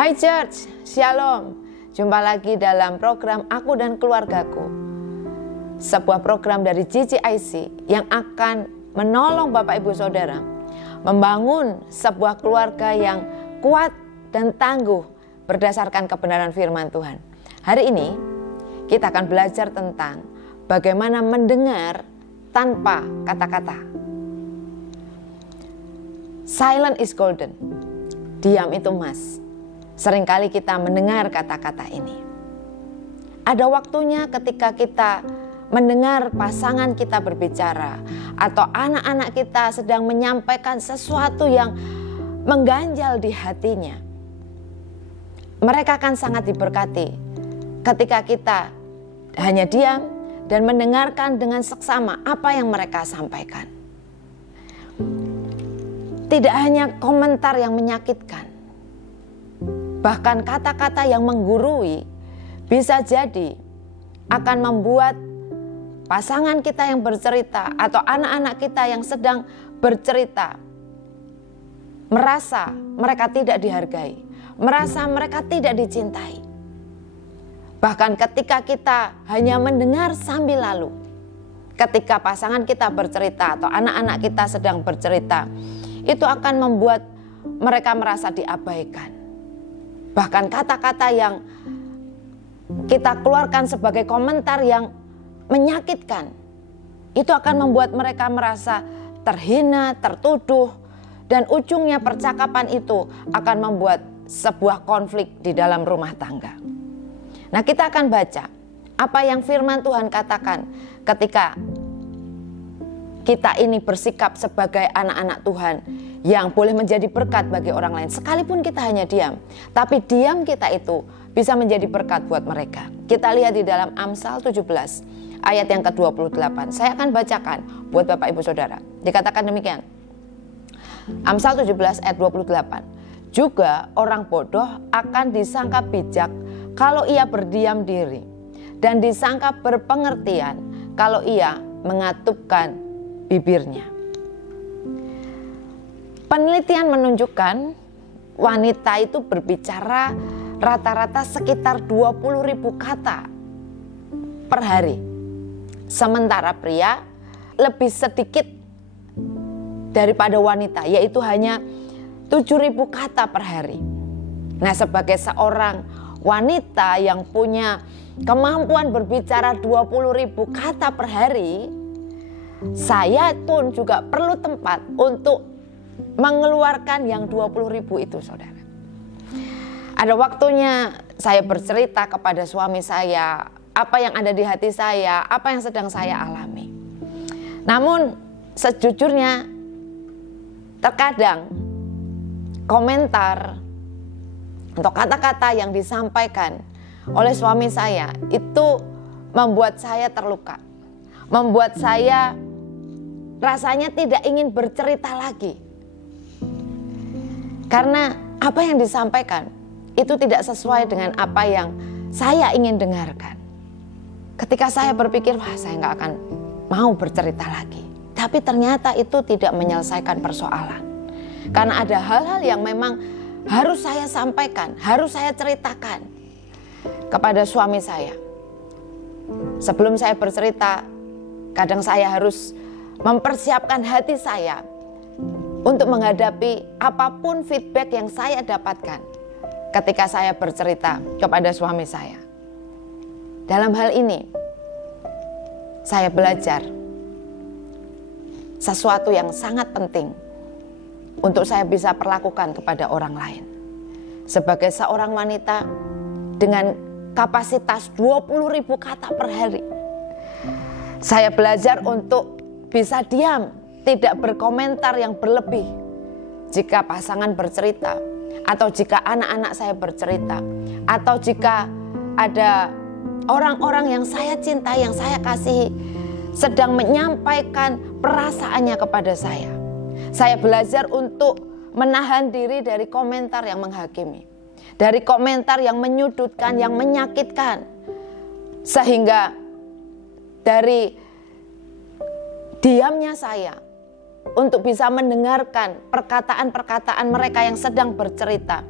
Hai Church, Shalom. Jumpa lagi dalam program Aku dan Keluargaku. Sebuah program dari GCIC yang akan menolong Bapak Ibu Saudara membangun sebuah keluarga yang kuat dan tangguh berdasarkan kebenaran firman Tuhan. Hari ini kita akan belajar tentang bagaimana mendengar tanpa kata-kata. Silent is golden. Diam itu emas. Seringkali kita mendengar kata-kata ini. Ada waktunya ketika kita mendengar pasangan kita berbicara atau anak-anak kita sedang menyampaikan sesuatu yang mengganjal di hatinya. Mereka akan sangat diberkati ketika kita hanya diam dan mendengarkan dengan seksama apa yang mereka sampaikan. Tidak hanya komentar yang menyakitkan, bahkan kata-kata yang menggurui bisa jadi akan membuat pasangan kita yang bercerita atau anak-anak kita yang sedang bercerita merasa mereka tidak dihargai, merasa mereka tidak dicintai. Bahkan ketika kita hanya mendengar sambil lalu, ketika pasangan kita bercerita atau anak-anak kita sedang bercerita, itu akan membuat mereka merasa diabaikan. Bahkan kata-kata yang kita keluarkan sebagai komentar yang menyakitkan, itu akan membuat mereka merasa terhina, tertuduh, dan ujungnya percakapan itu akan membuat sebuah konflik di dalam rumah tangga. Nah, kita akan baca apa yang firman Tuhan katakan ketika kita ini bersikap sebagai anak-anak Tuhan yang boleh menjadi berkat bagi orang lain. Sekalipun kita hanya diam, tapi diam kita itu bisa menjadi berkat buat mereka. Kita lihat di dalam Amsal 17 ayat yang ke-28. Saya akan bacakan buat Bapak Ibu Saudara. Dikatakan demikian. Amsal 17 ayat 28. Juga orang bodoh akan disangka bijak kalau ia berdiam diri, dan disangka berpengertian kalau ia mengatupkan bibirnya. Penelitian menunjukkan wanita itu berbicara rata-rata sekitar 20.000 kata per hari. Sementara pria lebih sedikit daripada wanita, yaitu hanya 7.000 kata per hari. Nah, sebagai seorang wanita yang punya kemampuan berbicara 20.000 kata per hari, saya pun juga perlu tempat untuk mengeluarkan yang 20.000 itu, saudara. Ada waktunya saya bercerita kepada suami saya apa yang ada di hati saya, apa yang sedang saya alami. Namun sejujurnya terkadang komentar atau kata-kata yang disampaikan oleh suami saya itu membuat saya terluka, membuat saya rasanya tidak ingin bercerita lagi. Karena apa yang disampaikan itu tidak sesuai dengan apa yang saya ingin dengarkan. Ketika saya berpikir, wah, saya nggak akan mau bercerita lagi. Tapi ternyata itu tidak menyelesaikan persoalan. Karena ada hal-hal yang memang harus saya sampaikan, harus saya ceritakan kepada suami saya. Sebelum saya bercerita, kadang saya harus mempersiapkan hati saya untuk menghadapi apapun feedback yang saya dapatkan ketika saya bercerita kepada suami saya. Dalam hal ini, saya belajar sesuatu yang sangat penting untuk saya bisa perlakukan kepada orang lain. Sebagai seorang wanita dengan kapasitas 20.000 kata per hari, saya belajar untuk bisa diam, tidak berkomentar yang berlebih jika pasangan bercerita, atau jika anak-anak saya bercerita, atau jika ada orang-orang yang saya cintai, yang saya kasihi sedang menyampaikan perasaannya kepada saya. Saya belajar untuk menahan diri dari komentar yang menghakimi, dari komentar yang menyudutkan, yang menyakitkan, sehingga dari diamnya saya untuk bisa mendengarkan perkataan-perkataan mereka yang sedang bercerita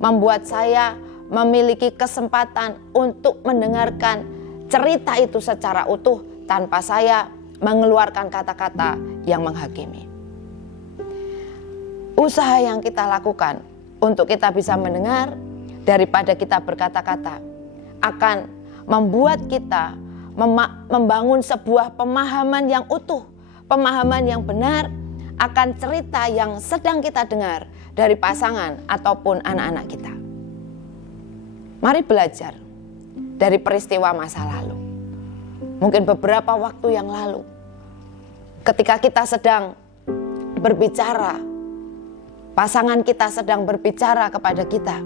membuat saya memiliki kesempatan untuk mendengarkan cerita itu secara utuh tanpa saya mengeluarkan kata-kata yang menghakimi. Usaha yang kita lakukan untuk kita bisa mendengar daripada kita berkata-kata akan membuat kita membangun sebuah pemahaman yang utuh, pemahaman yang benar akan cerita yang sedang kita dengar dari pasangan ataupun anak-anak kita. Mari belajar dari peristiwa masa lalu. Mungkin beberapa waktu yang lalu, ketika kita sedang berbicara, pasangan kita sedang berbicara kepada kita,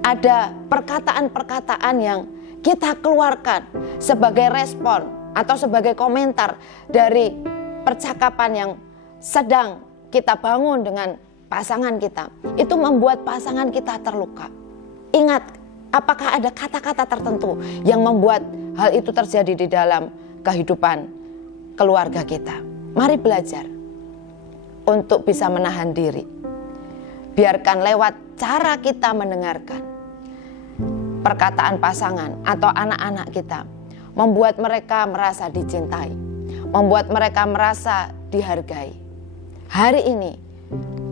ada perkataan-perkataan yang kita keluarkan sebagai respon atau sebagai komentar dari percakapan yang sedang kita bangun dengan pasangan kita. Itu membuat pasangan kita terluka. Ingat, apakah ada kata-kata tertentu yang membuat hal itu terjadi di dalam kehidupan keluarga kita? Mari belajar untuk bisa menahan diri. Biarkan lewat cara kita mendengarkan perkataan pasangan atau anak-anak kita membuat mereka merasa dicintai, membuat mereka merasa dihargai. Hari ini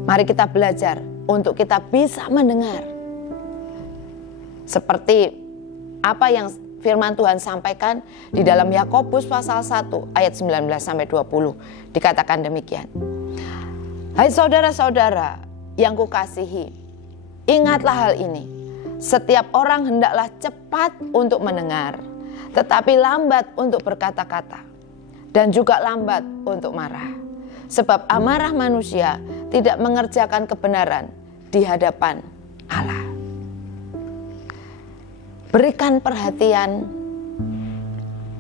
mari kita belajar untuk kita bisa mendengar seperti apa yang firman Tuhan sampaikan di dalam Yakobus pasal 1 ayat 19-20. Dikatakan demikian. Hai saudara-saudara yang kukasihi, ingatlah hal ini. Setiap orang hendaklah cepat untuk mendengar, tetapi lambat untuk berkata-kata, dan juga lambat untuk marah. Sebab amarah manusia tidak mengerjakan kebenaran di hadapan Allah. Berikan perhatian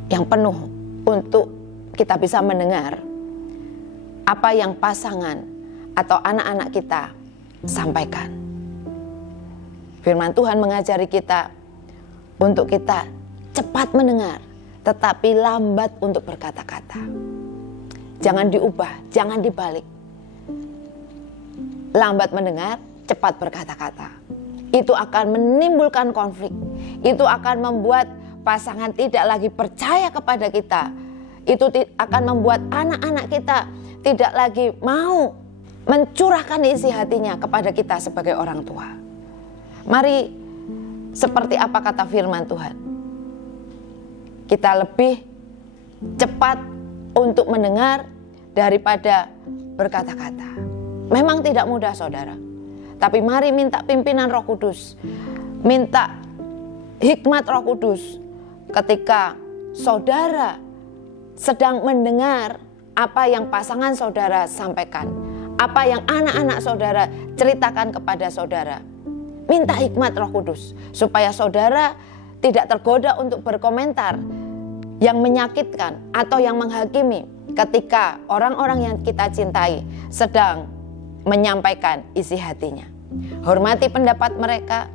yang penuh untuk kita bisa mendengar apa yang pasangan atau anak-anak kita sampaikan. Firman Tuhan mengajari kita untuk kita cepat mendengar, tetapi lambat untuk berkata-kata. Jangan diubah, jangan dibalik. Lambat mendengar, cepat berkata-kata. Itu akan menimbulkan konflik. Itu akan membuat pasangan tidak lagi percaya kepada kita. Itu akan membuat anak-anak kita tidak lagi mau mencurahkan isi hatinya kepada kita sebagai orang tua. Mari, seperti apa kata firman Tuhan, kita lebih cepat untuk mendengar daripada berkata-kata. Memang tidak mudah, saudara. Tapi mari minta pimpinan Roh Kudus, minta hikmat Roh Kudus ketika saudara sedang mendengar apa yang pasangan saudara sampaikan, apa yang anak-anak saudara ceritakan kepada saudara. Minta hikmat Roh Kudus supaya saudara tidak tergoda untuk berkomentar yang menyakitkan atau yang menghakimi ketika orang-orang yang kita cintai sedang menyampaikan isi hatinya. Hormati pendapat mereka,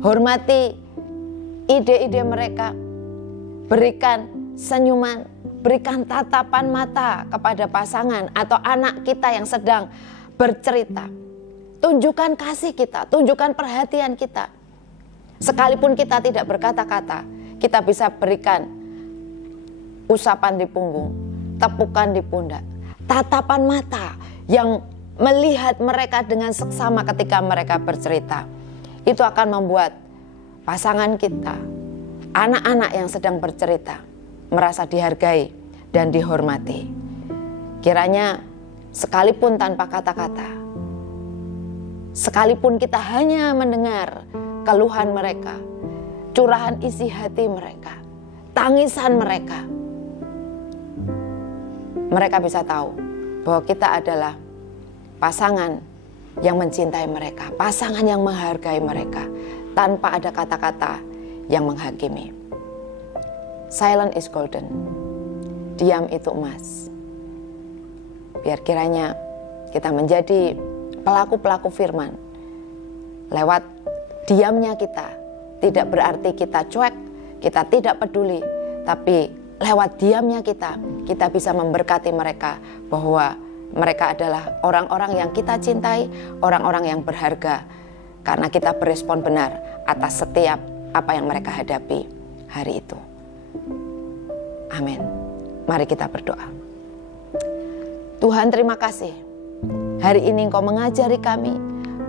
hormati ide-ide mereka, berikan senyuman, berikan tatapan mata kepada pasangan atau anak kita yang sedang bercerita. Tunjukkan kasih kita, tunjukkan perhatian kita. Sekalipun kita tidak berkata-kata, kita bisa berikan usapan di punggung, tepukan di pundak, tatapan mata yang melihat mereka dengan seksama ketika mereka bercerita. Itu akan membuat pasangan kita, anak-anak yang sedang bercerita, merasa dihargai dan dihormati. Kiranya sekalipun tanpa kata-kata, sekalipun kita hanya mendengar keluhan mereka, curahan isi hati mereka, tangisan mereka, mereka bisa tahu bahwa kita adalah pasangan yang mencintai mereka, pasangan yang menghargai mereka, tanpa ada kata-kata yang menghakimi. Silent is golden. Diam itu emas. Biar kiranya kita menjadi pelaku-pelaku firman. Lewat diamnya kita, tidak berarti kita cuek, kita tidak peduli, tapi lewat diamnya kita bisa memberkati mereka bahwa mereka adalah orang-orang yang kita cintai, orang-orang yang berharga karena kita berespon benar atas setiap apa yang mereka hadapi hari itu. Amin. Mari kita berdoa. Tuhan, terima kasih. Hari ini Engkau mengajari kami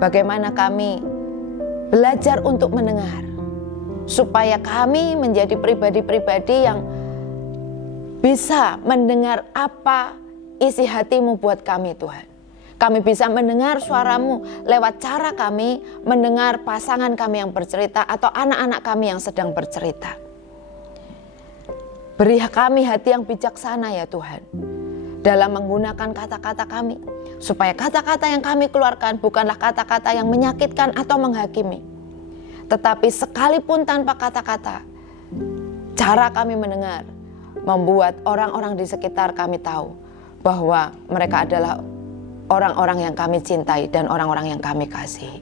bagaimana kami belajar untuk mendengar, supaya kami menjadi pribadi-pribadi yang bisa mendengar apa isi hati-Mu buat kami, Tuhan. Kami bisa mendengar suara-Mu lewat cara kami mendengar pasangan kami yang bercerita atau anak-anak kami yang sedang bercerita. Beri kami hati yang bijaksana ya Tuhan, dalam menggunakan kata-kata kami, supaya kata-kata yang kami keluarkan bukanlah kata-kata yang menyakitkan atau menghakimi, tetapi sekalipun tanpa kata-kata, cara kami mendengar membuat orang-orang di sekitar kami tahu bahwa mereka adalah orang-orang yang kami cintai dan orang-orang yang kami kasihi.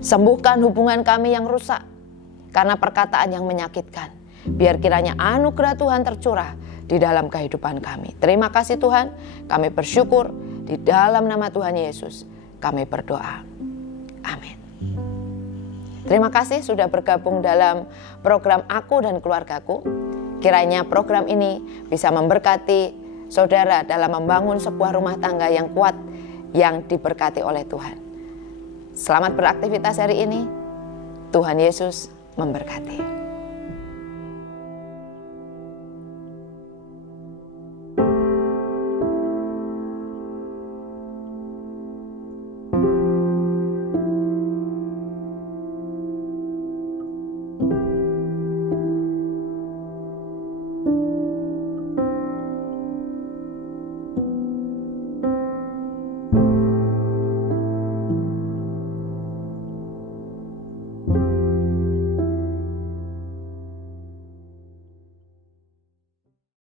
Sembuhkan hubungan kami yang rusak karena perkataan yang menyakitkan. Biar kiranya anugerah Tuhan tercurah di dalam kehidupan kami. Terima kasih Tuhan, kami bersyukur di dalam nama Tuhan Yesus kami berdoa. Amin. Terima kasih sudah bergabung dalam program Aku dan Keluargaku. Kiranya program ini bisa memberkati saudara dalam membangun sebuah rumah tangga yang kuat, yang diberkati oleh Tuhan. Selamat beraktivitas hari ini. Tuhan Yesus memberkati.